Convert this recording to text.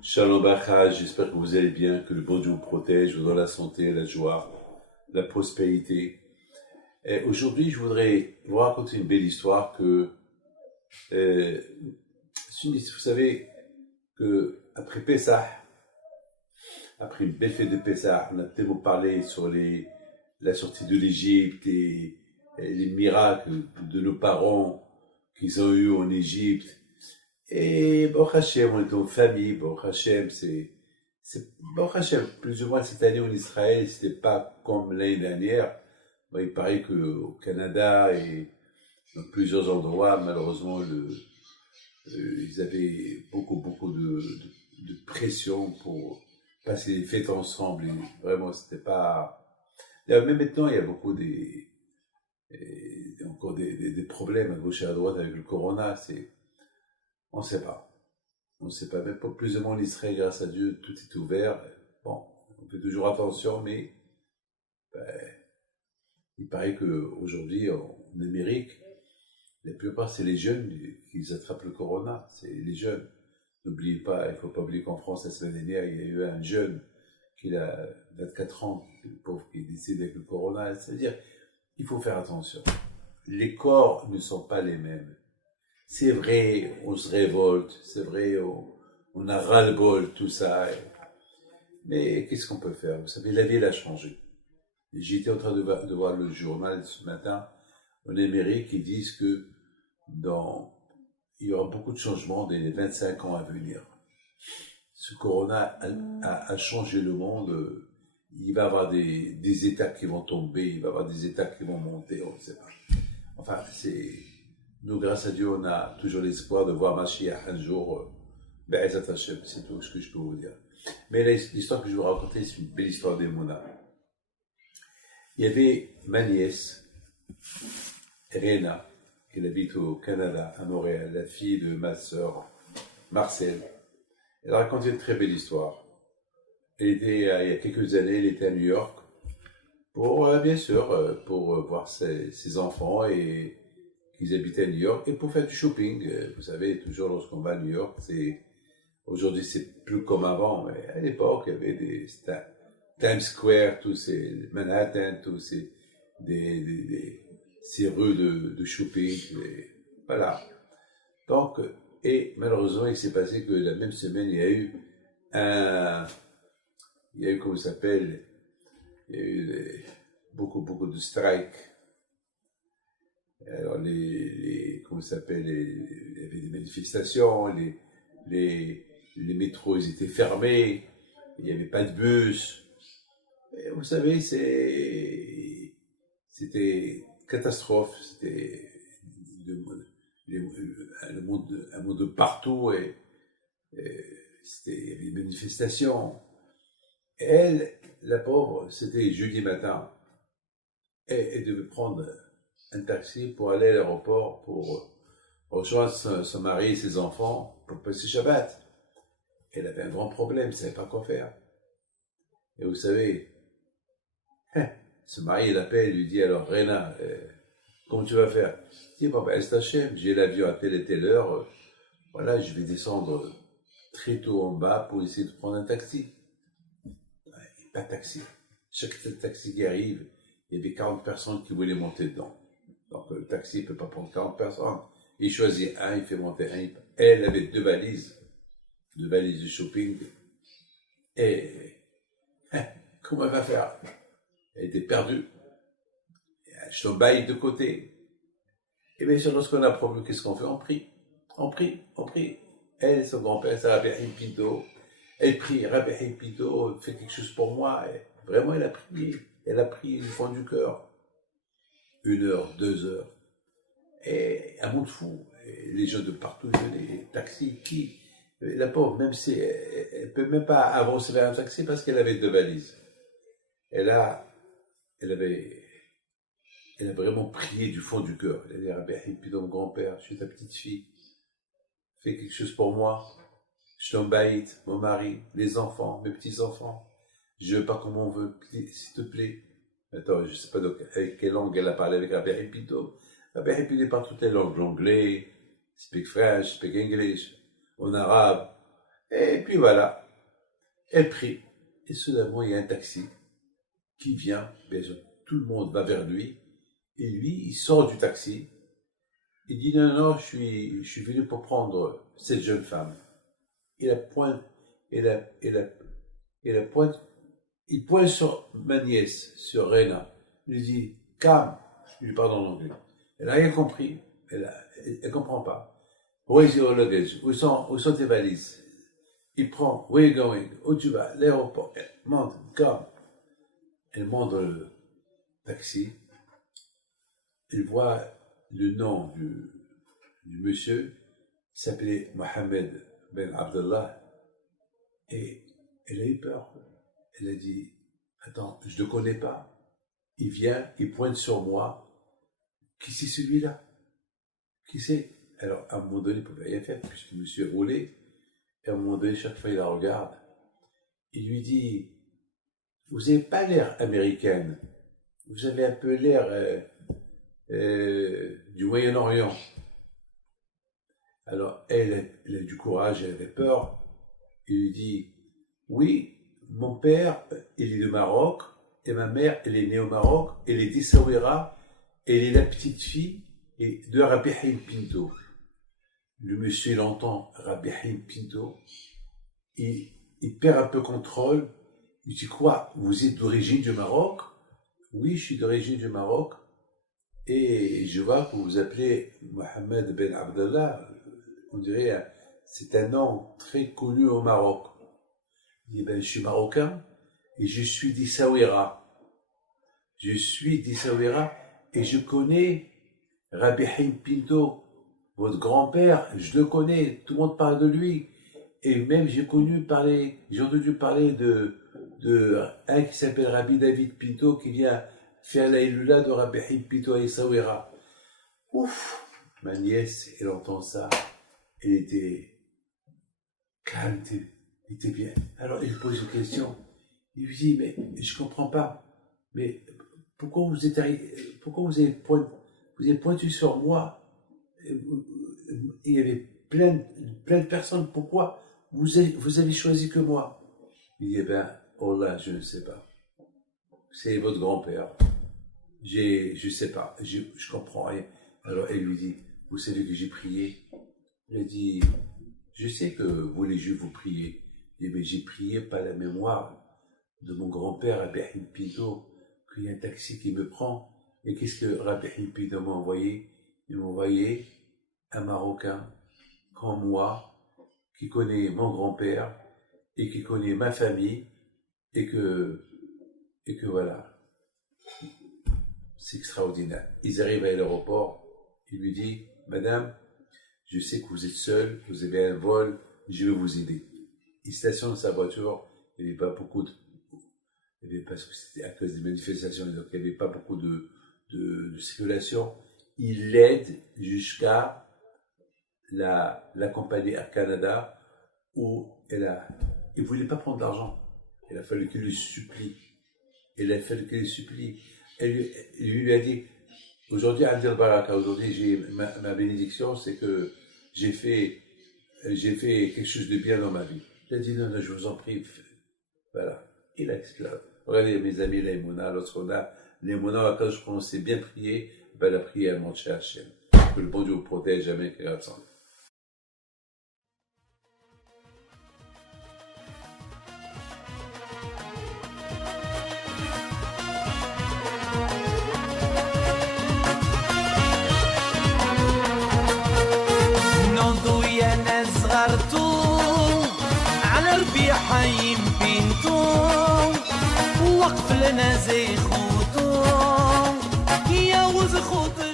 Shalom Bacha, j'espère que vous allez bien, que le bon Dieu vous protège, vous donne la santé, la joie, la prospérité. Et aujourd'hui, je voudrais vous raconter une belle histoire euh, vous savez, que après Pessah, après une belle fête de Pessah, on a tellement parlé sur la sortie de l'Égypte et les miracles de nos parents qu'ils ont eu en Égypte. Et Baruch Hashem, on est en famille, Baruch Hashem, Baruch Hashem, plus ou moins cette année en Israël, c'était pas comme l'année dernière. Bon, il paraît qu'au Canada et dans plusieurs endroits, malheureusement, ils avaient beaucoup de pression pour passer les fêtes ensemble. Et vraiment, c'était pas. D'ailleurs, même maintenant, il y a encore des problèmes à gauche et à droite avec le corona. On ne sait pas. On ne sait pas, même pour plus ou moins en Israël, grâce à Dieu, tout est ouvert. Bon, on fait toujours attention, mais ben, il paraît qu'aujourd'hui, en Amérique, la plupart, c'est les jeunes qui attrapent le corona. C'est les jeunes. N'oubliez pas, il ne faut pas oublier qu'en France, la semaine dernière, il y a eu un jeune qui a 24 ans, le pauvre, qui est décédé avec le corona. C'est-à-dire, il faut faire attention. Les corps ne sont pas les mêmes. C'est vrai, on se révolte, c'est vrai, on a ras-le-bol, tout ça. Mais qu'est-ce qu'on peut faire? Vous savez, la vie, elle a changé. J'étais en train de voir le journal ce matin en Amérique qui disent que il y aura beaucoup de changements dans les 25 ans à venir. Ce corona a changé le monde. Il va y avoir des États qui vont tomber, il va y avoir des États qui vont monter, on ne sait pas. Enfin, nous, grâce à Dieu, on a toujours l'espoir de voir Mashiach un jour. Be'ezat Hashem, c'est tout ce que je peux vous dire. Mais l'histoire que je vais vous raconter, c'est une belle histoire d'Emouna. Il y avait ma nièce, Rena, qui habite au Canada, à Montréal, la fille de ma sœur, Marcel. Elle a raconté une très belle histoire. Il y a quelques années, elle était à New York bien sûr, pour voir ses enfants et qu'ils habitaient à New York et pour faire du shopping. Vous savez, toujours lorsqu'on va à New York, aujourd'hui c'est plus comme avant, mais à l'époque, il y avait Times Square, Manhattan, ces rues de shopping, voilà. Donc, et malheureusement, il s'est passé que la même semaine, comment ça s'appelle, il y a eu beaucoup de strikes. Alors, comment ça s'appelle, il y avait des manifestations, les métros, ils étaient fermés, il n'y avait pas de bus. Et vous savez, c'était catastrophe, c'était un monde de partout il y avait des manifestations. Et elle, la pauvre, c'était jeudi matin, et elle devait prendre un taxi pour aller à l'aéroport pour rejoindre son mari et ses enfants pour passer Shabbat. Elle avait un grand problème, elle ne savait pas quoi faire. Et vous savez, ce mari l'appelle, lui dit alors Rena, comment tu vas faire? Il dit bon, ben, Estachem, j'ai l'avion à telle et telle heure, voilà, je vais descendre très tôt en bas pour essayer de prendre un taxi. Et pas de taxi. Chaque taxi qui arrive, il y avait 40 personnes qui voulaient monter dedans. Donc le taxi ne peut pas prendre 40 personnes. Il choisit un, il fait monter un. Elle avait deux valises de shopping. Et comment elle va faire? Elle était perdue. Je tombe de côté. Et bien sûr, lorsqu'on a un problème, qu'est-ce qu'on fait? On prie. Elle, son grand-père, c'est Rabbi Haïm Pinto. Elle prie, Rabbi Haïm Pinto, fais quelque chose pour moi. Et vraiment, elle a prié. Elle a prié du fond du cœur. 1 heure, 2 heures. Et un monde fou. Et les gens de partout, les taxis, la pauvre, même si elle ne peut même pas avancer vers un taxi parce qu'elle avait deux valises. Elle a vraiment prié du fond du cœur. Elle a dit, Rabbi Haïm, mon grand-père, je suis ta petite fille. Fais quelque chose pour moi. Je t'embaïte, mon mari, les enfants, mes petits-enfants. Je ne veux pas comme on veut, s'il te plaît. Attends, je ne sais pas avec quelle langue elle a parlé avec Rabbi Haïm. Rabbi Haïm parle toutes les langues. L'anglais, speak French, speak English, en arabe. Et puis voilà, elle prie. Et soudainement, il y a un taxi qui vient. Bien sûr, tout le monde va vers lui. Et lui, il sort du taxi. Il dit non, non, je suis venu pour prendre cette jeune femme. Il pointe, il pointe, il pointe sur ma nièce, sur Rena. Il lui dit, calme. Je lui parle en anglais. Elle n'a rien compris. Elle ne comprend pas. Where is your luggage? Où sont tes valises? Il prend, where are you going? Où tu vas? L'aéroport. Elle monte, calme. Elle monte dans le taxi. Elle voit le nom du monsieur. Il s'appelait Mohamed Ben Abdallah. Et elle a eu peur. Elle a dit, attends, je ne le connais pas. Il vient, il pointe sur moi. Qui c'est celui-là? Qui c'est? Alors, à un moment donné, il ne pouvait rien faire, puisque le monsieur roulait. Et à un moment donné, chaque fois, il la regarde. Il lui dit, vous n'avez pas l'air américaine. Vous avez un peu l'air du Moyen-Orient. Alors, elle a du courage, elle avait peur. Il lui dit, oui, mon père, il est du Maroc, et ma mère, elle est née au Maroc, elle est d'Essaouira, elle est la petite fille de Rabbi Haïm Pinto. Le monsieur, il entend Rabbi Haïm Pinto, il perd un peu contrôle, il dit quoi, vous êtes d'origine du Maroc? Oui, je suis d'origine du Maroc, et je vois que vous vous appelez Mohamed Ben Abdallah, on dirait, c'est un nom très connu au Maroc. Il dit, ben, je suis marocain, et je suis d'Essaouira. Je suis d'Essaouira, et je connais Rabbi Haïm Pinto, votre grand-père, je le connais, tout le monde parle de lui. Et même j'ai entendu parler de un qui s'appelle Rabbi David Pinto, qui vient faire la Ilula de Rabbi Haïm Pinto à Essaouira. Ouf! Ma nièce, elle entend ça, elle était calme, elle était bien. Alors il pose une question, il lui dit, mais je comprends pas, mais pourquoi vous avez pointu sur moi? Il y avait plein de personnes, pourquoi vous avez choisi que moi? Il dit, eh ben, oh là, je ne sais pas. C'est votre grand-père. Je sais pas, je comprends rien. Alors elle lui dit, vous savez que j'ai prié? Il a dit, je sais que vous les Juifs vous priez. Il dit, mais j'ai prié par la mémoire de mon grand-père, Rabbi Haïm Pinto, qu'il y a un taxi qui me prend. Et qu'est-ce que Rabbi Haïm Pinto m'a envoyé? Il m'a envoyé un Marocain comme moi, qui connaît mon grand-père et qui connaît ma famille, et que voilà, c'est extraordinaire. Ils arrivent à l'aéroport, il lui dit, madame, je sais que vous êtes seule, vous avez un vol, je vais vous aider. Il stationne sa voiture, il n'y avait pas beaucoup parce que c'était à cause des manifestations, donc il n'y avait pas beaucoup de circulation. Il l'aide jusqu'à la compagnie Air Canada, où il ne voulait pas prendre d'argent. Il a fallu qu'il le supplie. Elle lui a dit, aujourd'hui, Abdel Baraka, aujourd'hui, j'ai ma bénédiction, c'est que j'ai fait quelque chose de bien dans ma vie. Il a dit, non, non, je vous en prie. Voilà. Il a esclave. Regardez, mes amis, la Emouna, lorsqu'on a l'Emouna, quand on sait bien prier, ben, la prière monte chez Hachem. Que le bon Dieu vous protège, jamais qu'il y حيم بنتو وقف لنا زي خوتو يا وز خوتو